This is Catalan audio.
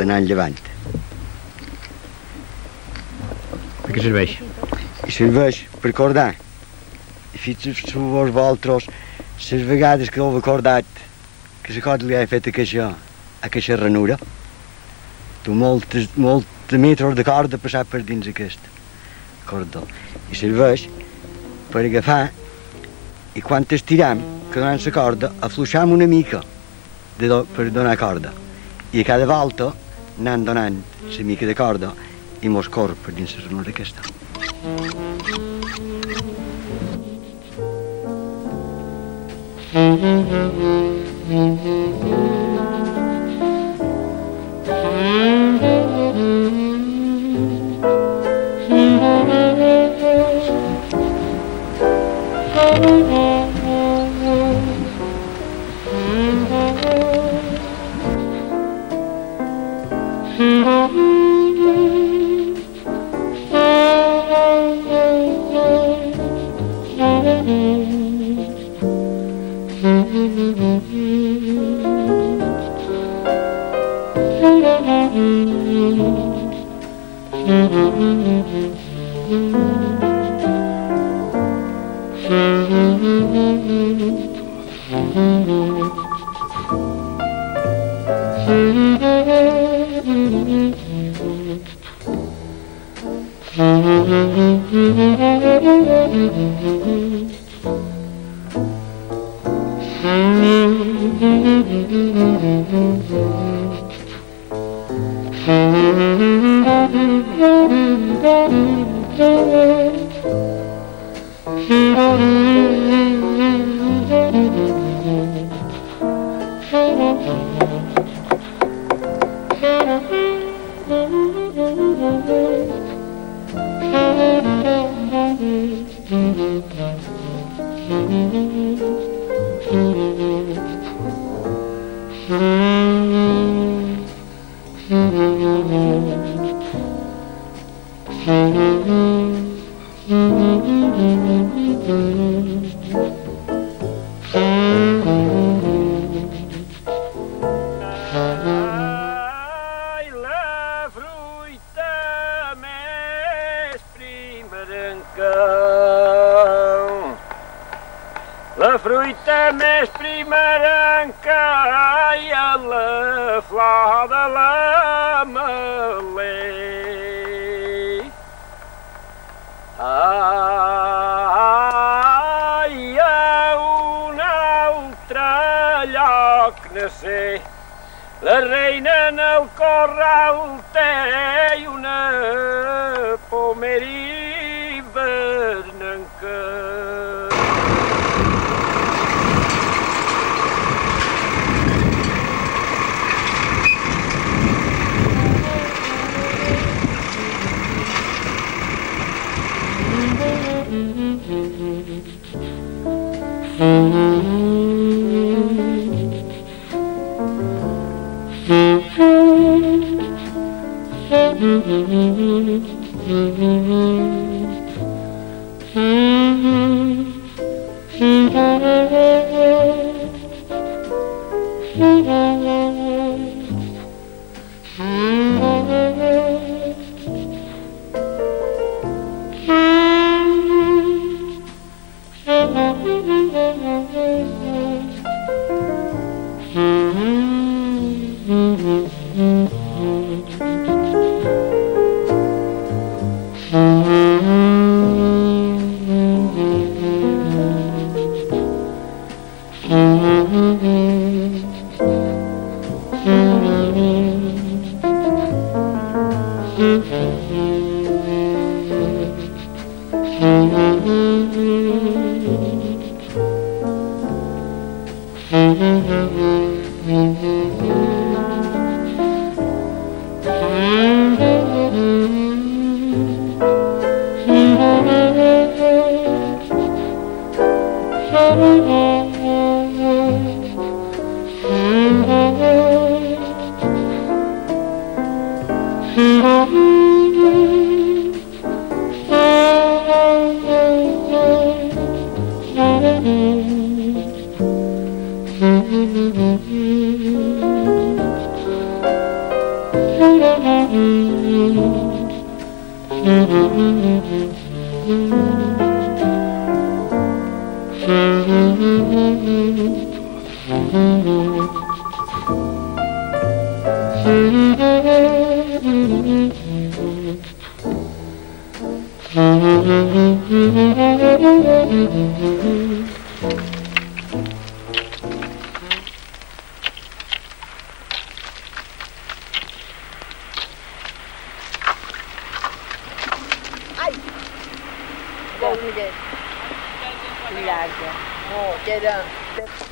L'anam llevant. Per què serveix? I serveix per cordar. I fixeu vosaltres les vegades que heu acordat que la corda li ha fet aquesta ranura. Tu molts metres de corda passat per dins aquest cordó. I serveix per agafar i quan estiram, que donant la corda, afluixam una mica per donar corda. I a cada volta anant donant la mica de corda i mos corre per dins la ranura aquesta. La fruita més primerenca i la flor de l'ametler. Ai, a un altre lloc no sé, la reina en el corral té una pomerí vernenca. Larga.